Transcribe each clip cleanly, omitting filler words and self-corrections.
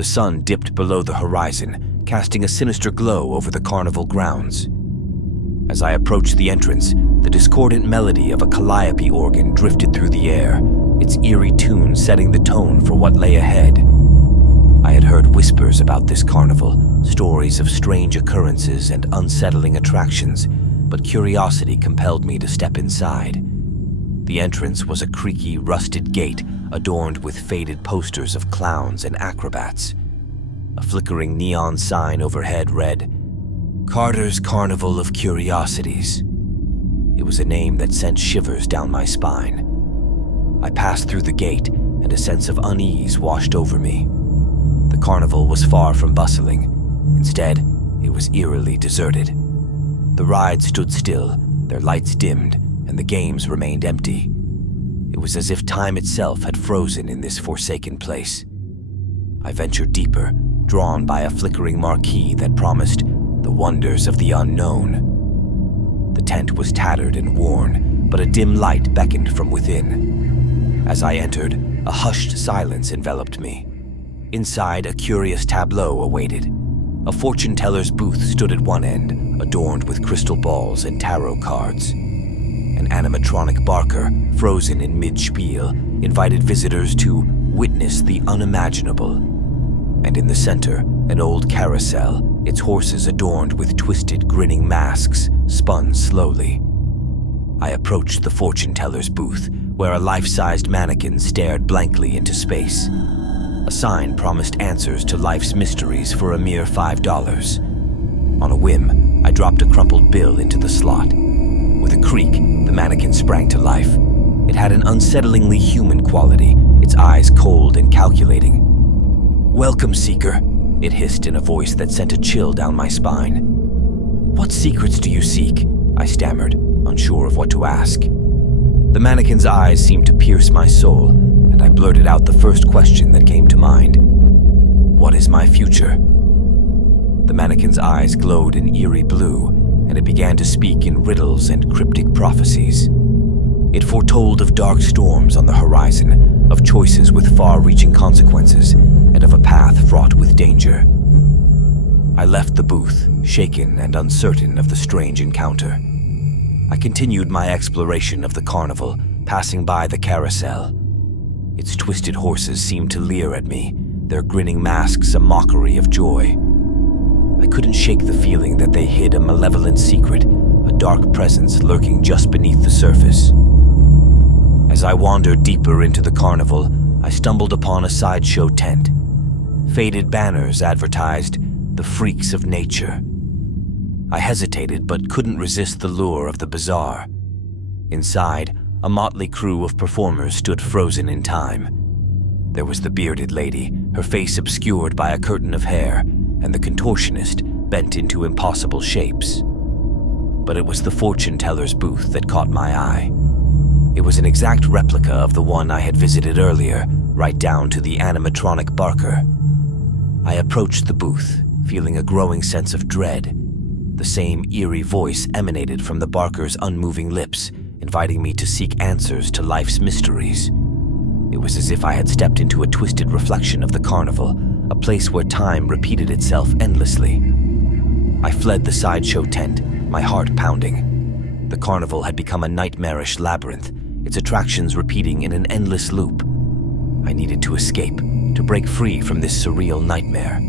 The sun dipped below the horizon, casting a sinister glow over the carnival grounds. As I approached the entrance, the discordant melody of a calliope organ drifted through the air, its eerie tune setting the tone for what lay ahead. I had heard whispers about this carnival, stories of strange occurrences and unsettling attractions, but curiosity compelled me to step inside. The entrance was a creaky, rusted gate adorned with faded posters of clowns and acrobats. A flickering neon sign overhead read, "Carter's Carnival of Curiosities." It was a name that sent shivers down my spine. I passed through the gate, and a sense of unease washed over me. The carnival was far from bustling. Instead, it was eerily deserted. The rides stood still, their lights dimmed, and the games remained empty. It was as if time itself had frozen in this forsaken place. I ventured deeper, drawn by a flickering marquee that promised the wonders of the unknown. The tent was tattered and worn, but a dim light beckoned from within. As I entered, a hushed silence enveloped me. Inside, a curious tableau awaited. A fortune teller's booth stood at one end, adorned with crystal balls and tarot cards. An animatronic barker, frozen in mid-spiel, invited visitors to witness the unimaginable. And in the center, an old carousel, its horses adorned with twisted, grinning masks, spun slowly. I approached the fortune teller's booth, where a life-sized mannequin stared blankly into space. A sign promised answers to life's mysteries for a mere $5. On a whim, I dropped a crumpled bill into the slot. With a creak, the mannequin sprang to life. It had an unsettlingly human quality, its eyes cold and calculating. "Welcome, Seeker," it hissed in a voice that sent a chill down my spine. "What secrets do you seek?" I stammered, unsure of what to ask. The mannequin's eyes seemed to pierce my soul, and I blurted out the first question that came to mind. "What is my future?" The mannequin's eyes glowed an eerie blue, and it began to speak in riddles and cryptic prophecies. It foretold of dark storms on the horizon, of choices with far-reaching consequences, and of a path fraught with danger. I left the booth, shaken and uncertain of the strange encounter. I continued my exploration of the carnival, passing by the carousel. Its twisted horses seemed to leer at me, their grinning masks a mockery of joy. I couldn't shake the feeling that they hid a malevolent secret, a dark presence lurking just beneath the surface. As I wandered deeper into the carnival, I stumbled upon a sideshow tent. Faded banners advertised the freaks of nature. I hesitated but couldn't resist the lure of the bazaar. Inside, a motley crew of performers stood frozen in time. There was the bearded lady, her face obscured by a curtain of hair, and the contortionist bent into impossible shapes. But it was the fortune teller's booth that caught my eye. It was an exact replica of the one I had visited earlier, right down to the animatronic barker. I approached the booth, feeling a growing sense of dread. The same eerie voice emanated from the barker's unmoving lips, inviting me to seek answers to life's mysteries. It was as if I had stepped into a twisted reflection of the carnival, a place where time repeated itself endlessly. I fled the sideshow tent, my heart pounding. The carnival had become a nightmarish labyrinth, its attractions repeating in an endless loop. I needed to escape, to break free from this surreal nightmare.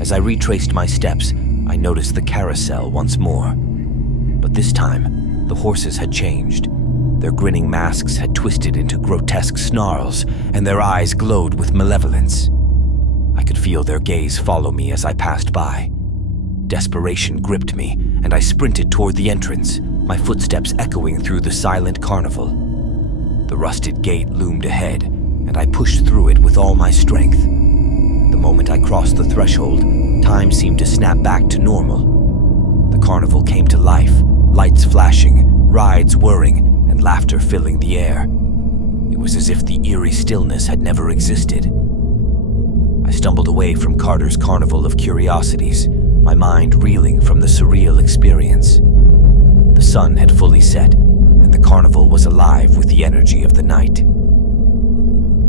As I retraced my steps, I noticed the carousel once more. But this time, the horses had changed. Their grinning masks had twisted into grotesque snarls, and their eyes glowed with malevolence. I could feel their gaze follow me as I passed by. Desperation gripped me, and I sprinted toward the entrance, my footsteps echoing through the silent carnival. The rusted gate loomed ahead, and I pushed through it with all my strength. The moment I crossed the threshold, time seemed to snap back to normal. The carnival came to life, lights flashing, rides whirring, and laughter filling the air. It was as if the eerie stillness had never existed. I stumbled away from Carter's Carnival of Curiosities, my mind reeling from the surreal experience. The sun had fully set, and the carnival was alive with the energy of the night.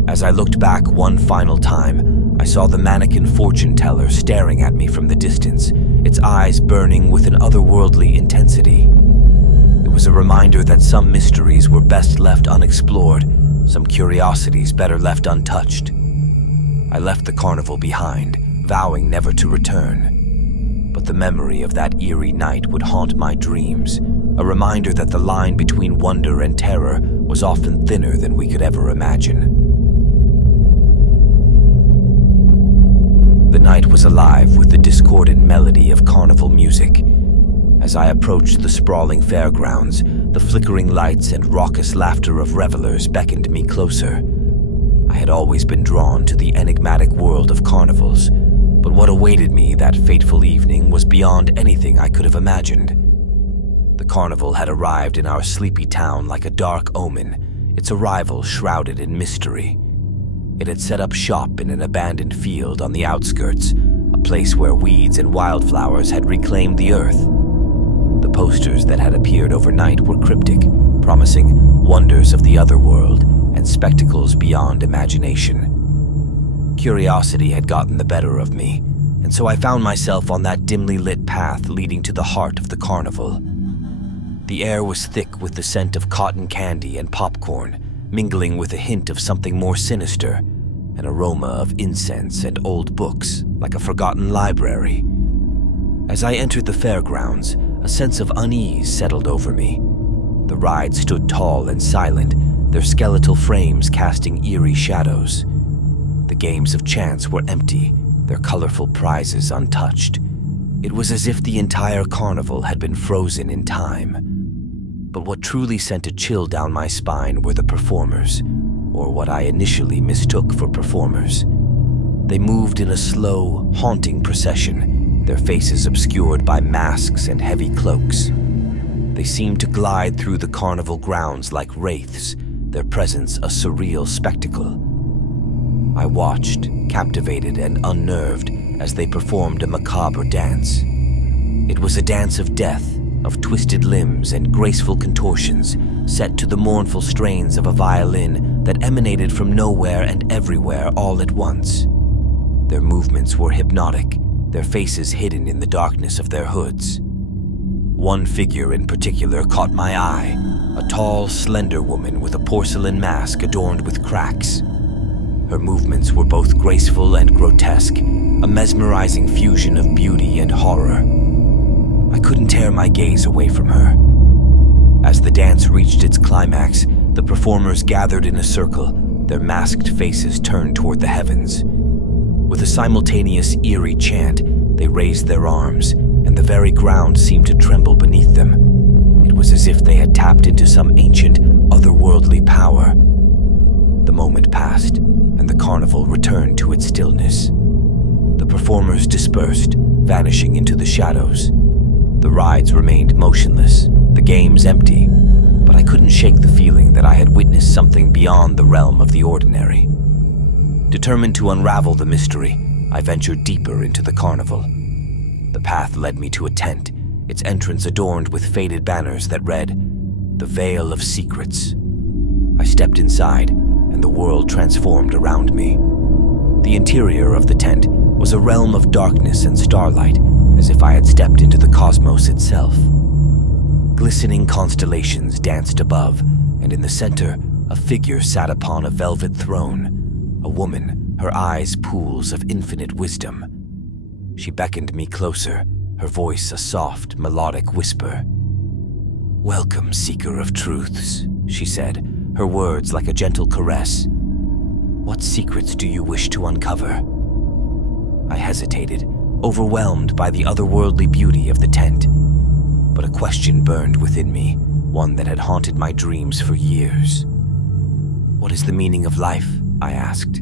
As I looked back one final time, I saw the mannequin fortune teller staring at me from the distance, its eyes burning with an otherworldly intensity. It was a reminder that some mysteries were best left unexplored, some curiosities better left untouched. I left the carnival behind, vowing never to return. But the memory of that eerie night would haunt my dreams, a reminder that the line between wonder and terror was often thinner than we could ever imagine. The night was alive with the discordant melody of carnival music. As I approached the sprawling fairgrounds, the flickering lights and raucous laughter of revelers beckoned me closer. I had always been drawn to the enigmatic world of carnivals, but what awaited me that fateful evening was beyond anything I could have imagined. The carnival had arrived in our sleepy town like a dark omen, its arrival shrouded in mystery. It had set up shop in an abandoned field on the outskirts, a place where weeds and wildflowers had reclaimed the earth. The posters that had appeared overnight were cryptic, promising wonders of the otherworld and spectacles beyond imagination. Curiosity had gotten the better of me, and so I found myself on that dimly lit path leading to the heart of the carnival. The air was thick with the scent of cotton candy and popcorn, mingling with a hint of something more sinister, an aroma of incense and old books, like a forgotten library. As I entered the fairgrounds, a sense of unease settled over me. The rides stood tall and silent, their skeletal frames casting eerie shadows. The games of chance were empty, their colorful prizes untouched. It was as if the entire carnival had been frozen in time. But what truly sent a chill down my spine were the performers, or what I initially mistook for performers. They moved in a slow, haunting procession, their faces obscured by masks and heavy cloaks. They seemed to glide through the carnival grounds like wraiths, their presence a surreal spectacle. I watched, captivated and unnerved, as they performed a macabre dance. It was a dance of death, of twisted limbs and graceful contortions, set to the mournful strains of a violin that emanated from nowhere and everywhere all at once. Their movements were hypnotic, their faces hidden in the darkness of their hoods. One figure in particular caught my eye, a tall, slender woman with a porcelain mask adorned with cracks. Her movements were both graceful and grotesque, a mesmerizing fusion of beauty and horror. I couldn't tear my gaze away from her. As the dance reached its climax, the performers gathered in a circle, their masked faces turned toward the heavens. With a simultaneous eerie chant, they raised their arms, and the very ground seemed to tremble beneath them. It was as if they had tapped into some ancient, otherworldly power. The moment passed, and the carnival returned to its stillness. The performers dispersed, vanishing into the shadows. The rides remained motionless, the games empty, but I couldn't shake the feeling that I had witnessed something beyond the realm of the ordinary. Determined to unravel the mystery, I ventured deeper into the carnival. The path led me to a tent, its entrance adorned with faded banners that read, "The Veil of Secrets." I stepped inside, and the world transformed around me. The interior of the tent was a realm of darkness and starlight, as if I had stepped into the cosmos itself. Glistening constellations danced above, and in the center, a figure sat upon a velvet throne, a woman, her eyes pools of infinite wisdom. She beckoned me closer, her voice a soft, melodic whisper. "Welcome, seeker of truths," she said, her words like a gentle caress. "What secrets do you wish to uncover?" I hesitated, overwhelmed by the otherworldly beauty of the tent. But a question burned within me, one that had haunted my dreams for years. "What is the meaning of life?" I asked.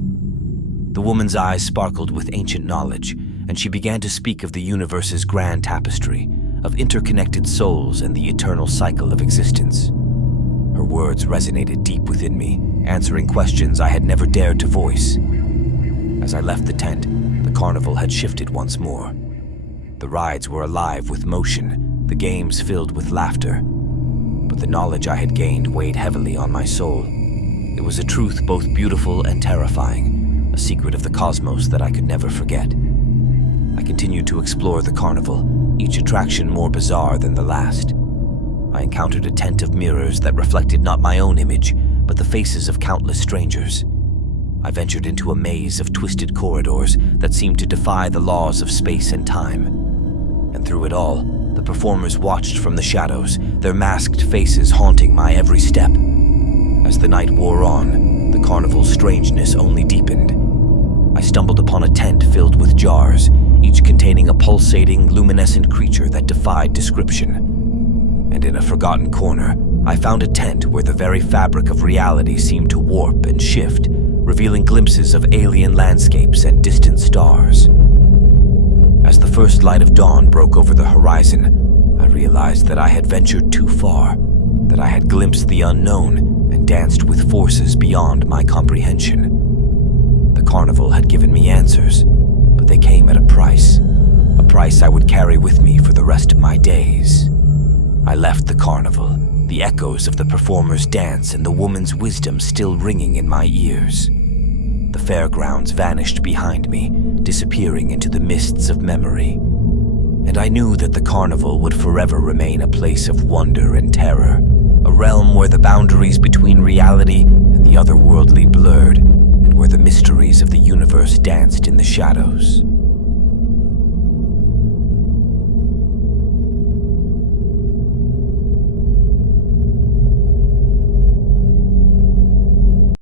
The woman's eyes sparkled with ancient knowledge, and she began to speak of the universe's grand tapestry, of interconnected souls and the eternal cycle of existence. Her words resonated deep within me, answering questions I had never dared to voice. As I left the tent, the carnival had shifted once more. The rides were alive with motion, the games filled with laughter. But the knowledge I had gained weighed heavily on my soul. It was a truth both beautiful and terrifying, a secret of the cosmos that I could never forget. I continued to explore the carnival, each attraction more bizarre than the last. I encountered a tent of mirrors that reflected not my own image, but the faces of countless strangers. I ventured into a maze of twisted corridors that seemed to defy the laws of space and time. And through it all, the performers watched from the shadows, their masked faces haunting my every step. As the night wore on, the carnival's strangeness only deepened. I stumbled upon a tent filled with jars, each containing a pulsating, luminescent creature that defied description. And in a forgotten corner, I found a tent where the very fabric of reality seemed to warp and shift, revealing glimpses of alien landscapes and distant stars. As the first light of dawn broke over the horizon, I realized that I had ventured too far, that I had glimpsed the unknown and danced with forces beyond my comprehension. The carnival had given me answers, but they came at a price I would carry with me for the rest of my days. I left the carnival, the echoes of the performers' dance and the woman's wisdom still ringing in my ears. The fairgrounds vanished behind me, disappearing into the mists of memory. And I knew that the carnival would forever remain a place of wonder and terror, a realm where the boundaries between reality and the otherworldly blurred, and where the mysteries of the universe danced in the shadows.